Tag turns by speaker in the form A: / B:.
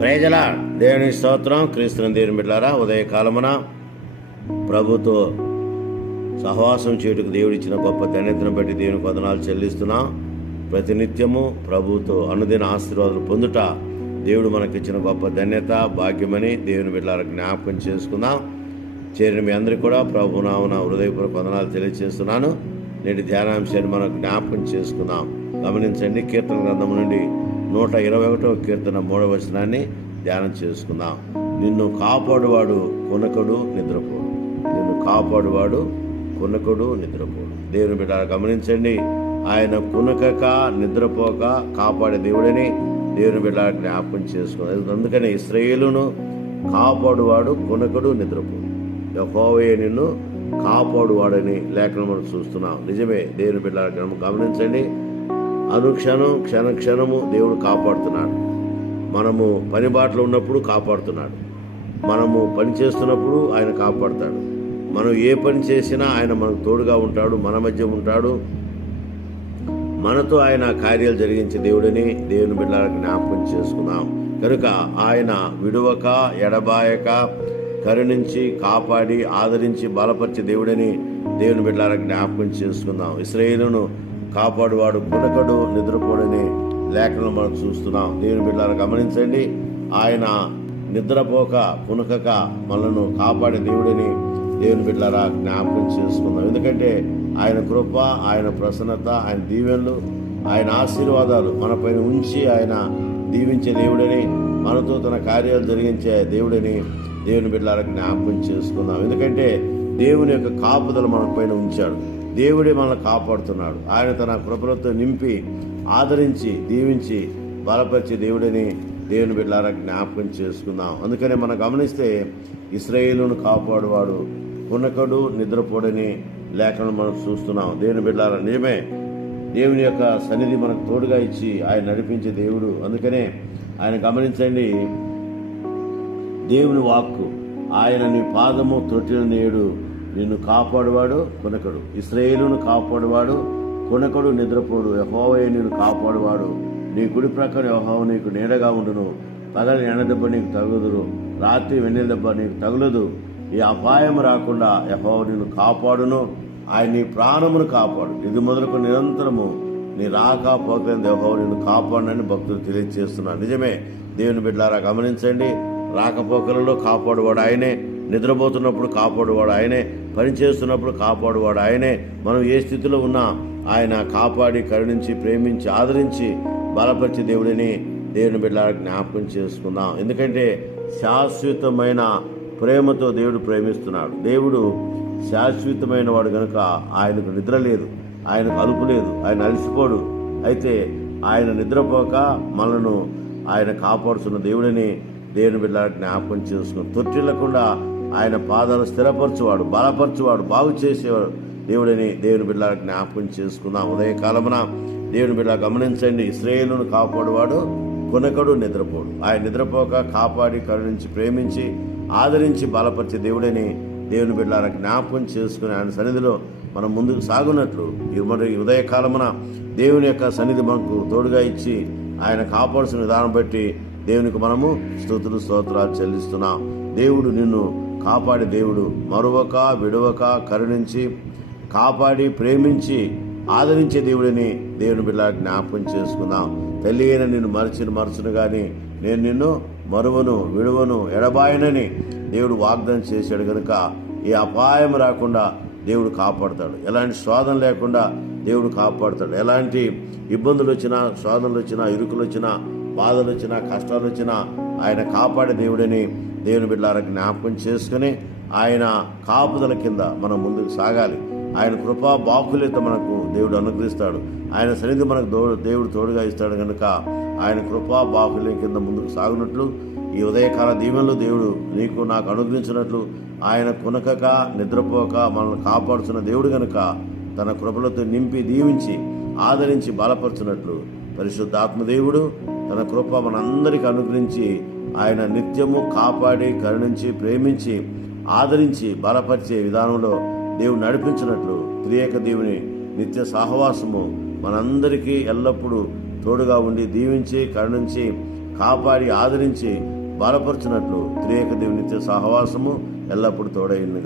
A: ప్రజల దేవుని స్తోత్రం క్రీస్తుని దేవుని బిడ్డారా ఉదయకాలమున ప్రభుతో సహవాసం చేయుటకు దేవుడిచ్చిన గొప్ప ధన్యతను బట్టి దేవుని వదనాలు చెల్లిస్తున్నాం. ప్రతినిత్యము ప్రభుతో అనుదిన ఆశీర్వాదాలు పొందుట దేవుడు మనకిచ్చిన గొప్ప ధన్యత భాగ్యమని దేవుని బిడ్డలకు జ్ఞాపకం చేసుకుందాం. చేరిన మీ అందరికీ కూడా ప్రభునామన హృదయపూర్వక వందనాలు తెలియజేస్తున్నాను నేటి ధ్యానాంశాన్ని మనం జ్ఞాపకం చేసుకుందాం. గమనించండి కీర్తన గ్రంథం నుండి నూట ఇరవై ఒకటో కీర్తన మూడవ వచనాన్ని ధ్యానం చేసుకుందాం. నిన్ను కాపాడువాడు కొనకడు నిద్రపోడు. నిన్ను కాపాడువాడు కొనకడు నిద్రపోడు. దేవుని బిడ్డ గమనించండి. ఆయన కునకక నిద్రపోక కాపాడే దేవుడని దేవుని బిడ్డ జ్ఞాపకం చేసుకున్నాడు అందుకని ఇస్రాయేలును కాపాడువాడు కొనకడు నిద్రపోడు. యహోవే నిన్ను కాపాడువాడని లేఖను మనం చూస్తున్నాం. నిజమే దేవుని బిడ్డ గమనించండి. అనుక్షణం క్షణ క్షణము దేవుడు కాపాడుతున్నాడు. మనము పని బాటలో ఉన్నప్పుడు కాపాడుతున్నాడు. మనము పని చేస్తున్నప్పుడు ఆయన కాపాడుతాడు. మనం ఏ పని చేసినా ఆయన మనకు తోడుగా ఉంటాడు మన మధ్య ఉంటాడు. మనతో ఆయన కార్యాలు జరిగించే దేవుడిని దేవుని బిడ్డలకు జ్ఞాపకం చేసుకుందాం. కనుక ఆయన విడువక ఎడబాయక కరుణించి కాపాడి ఆదరించి బలపరిచే దేవుడిని దేవుని బిడ్డలకు జ్ఞాపకం చేసుకుందాం. ఇస్రాయేలును కాపాడువాడు కునకడు నిద్రపోడని లేఖనం మనం చూస్తున్నాం. దేవుని బిడ్డలను గమనించండి. ఆయన నిద్రపోక పునకక మనను కాపాడే దేవుడిని దేవుని బిడ్డలారా జ్ఞాపకం చేసుకుందాం. ఎందుకంటే ఆయన కృప ఆయన ప్రసన్నత ఆయన దీవెనలు ఆయన ఆశీర్వాదాలు మనపైన ఉంచి ఆయన దీవించే దేవుడని మనతో తన కార్యాలు జరిగించే దేవుడని దేవుని బిడ్డలారా జ్ఞాపకం చేసుకుందాం. ఎందుకంటే దేవుని యొక్క కాపుదల మన పైన ఉంచాడు. దేవుడే మనల్ని కాపాడుతున్నాడు. ఆయన తన కృపలతో నింపి ఆదరించి దీవించి బలపరిచే దేవుడని దేవుని బిడ్డారా జ్ఞాపకం చేసుకుందాం. అందుకనే మనం గమనిస్తే ఇస్రాయేలును కాపాడువాడు పునకడు నిద్రపోడని లేఖను మనం చూస్తున్నాం. దేవుని బిడ్డారా నిజమే. దేవుని యొక్క సన్నిధి మనకు తోడుగా ఇచ్చి ఆయన నడిపించే దేవుడు. అందుకనే ఆయన గమనించండి దేవుని వాక్కు ఆయన నీ పాదము త్రొట్టిన నేడు నిన్ను కాపాడువాడు కొనకడు. ఇస్రాయేలును కాపాడువాడు కొనకడు నిద్రపోడు. యహోవయ నిన్ను కాపాడువాడు. నీ గుడి ప్రకారం యహోవ నీకు నీడగా ఉండును. పగలి ఎండదెబ్బ నీకు తగులుదురు. రాత్రి వెన్నెల దెబ్బ నీకు తగులదు. ఈ అపాయం రాకుండా యహోవ నిన్ను కాపాడును. ఆయన నీ ప్రాణమును కాపాడు. ఇది మొదలకు నిరంతరము. నీ రాక పోకలేని యహోవ నిన్ను కాపాడనని భక్తులు తెలియజేస్తున్నారు. నిజమే. దేవుని బిడ్డారా గమనించండి. రాకపోకలలో కాపాడువాడు ఆయనే. నిద్రపోతున్నప్పుడు కాపాడువాడు ఆయనే పని చేస్తున్నప్పుడు కాపాడువాడు ఆయనే. మనం ఏ స్థితిలో ఉన్నా ఆయన కాపాడి కరుణించి ప్రేమించి ఆదరించి బలపరిచే దేవుడిని దేవుని బిడ్డ జ్ఞాపకం చేసుకుందాం. ఎందుకంటే శాశ్వతమైన ప్రేమతో దేవుడు ప్రేమిస్తున్నాడు. దేవుడు శాశ్వతమైన వాడు గనుక ఆయనకు నిద్ర లేదు ఆయనకు అలుపు లేదు ఆయన అలసిపోడు. అయితే ఆయన నిద్రపోక మనను ఆయన కాపాడుతున్న దేవుడిని దేవుని బిడ్డ జ్ఞాపకం చేసుకుని తొట్టిల్లకుండా ఆయన పాదాలు స్థిరపరచువాడు బలపరచువాడు బాగు చేసేవాడు. దేవుడిని దేవుని బిడ్డ జ్ఞాపకం చేసుకుందాం. ఉదయకాలమున దేవుని బిడ్డ గమనించండి. ఇస్రాయేలును కాపాడువాడు కొనకడు నిద్రపోడు. ఆయన నిద్రపోక కాపాడి కరుణించి ప్రేమించి ఆదరించి బలపరిచే దేవుడిని దేవుని బిడ్డల జ్ఞాపకం చేసుకుని ఆయన సన్నిధిలో మనం ముందుకు సాగునట్లు ఈ మరి ఉదయకాలమున దేవుని యొక్క సన్నిధి మనకు తోడుగా ఇచ్చి ఆయన కాపాడుతున్న విధానం బట్టి దేవునికి మనము స్థుతులు స్తోత్రాలు చెల్లిస్తున్నాం. దేవుడు నిన్ను కాపాడి దేవుడు మరువక విడవక కరుణించి కాపాడి ప్రేమించి ఆదరించే దేవుడిని దేవుని బిడ్డ జ్ఞాపకం చేసుకుందాం. తల్లి అయిన నిన్ను మరచిన మరచును కానీ నేను నిన్ను మరువను విడువను ఎడబాయనని దేవుడు వాగ్దానం చేశాడు కనుక ఈ అపాయం రాకుండా దేవుడు కాపాడుతాడు. ఎలాంటి శోధన లేకుండా దేవుడు కాపాడుతాడు. ఎలాంటి ఇబ్బందులు వచ్చినా శోధనలు వచ్చినా ఇరుకులు వచ్చినా బాధలు వచ్చినా కష్టాలు వచ్చినా ఆయన కాపాడే దేవుడని దేవుని బిడ్డలారా జ్ఞాపకం చేసుకుని ఆయన కాపుదల కింద మనం ముందుకు సాగాలి. ఆయన కృపా బాహుల్యత మనకు దేవుడు అనుగ్రహిస్తాడు. ఆయన సన్నిధి మనకు దోడు దేవుడు తోడుగా ఇస్తాడు కనుక ఆయన కృపా బాహుల్యం కింద ముందుకు సాగునట్లు ఈ ఉదయకాల దీవెనలు దేవుడు నీకు నాకు అనుగ్రహించినట్లు ఆయన కునకక నిద్రపోక మనల్ని కాపాడుతున్న దేవుడు గనుక తన కృపలతో నింపి దీవించి ఆదరించి బలపరుచున్నట్లు పరిశుద్ధాత్మ దేవుడు తన కృప మనందరికీ అనుగ్రహించి ఆయన నిత్యము కాపాడి కరుణించి ప్రేమించి ఆదరించి బలపరిచే విధానంలో దేవుడు నడిపించినట్లు త్రియేక దేవుని నిత్య సహవాసము మనందరికీ ఎల్లప్పుడూ తోడుగా ఉండి దీవించి కరుణించి కాపాడి ఆదరించి బలపరిచినట్లు త్రియేక దేవుని నిత్య సహవాసము ఎల్లప్పుడూ తోడైంది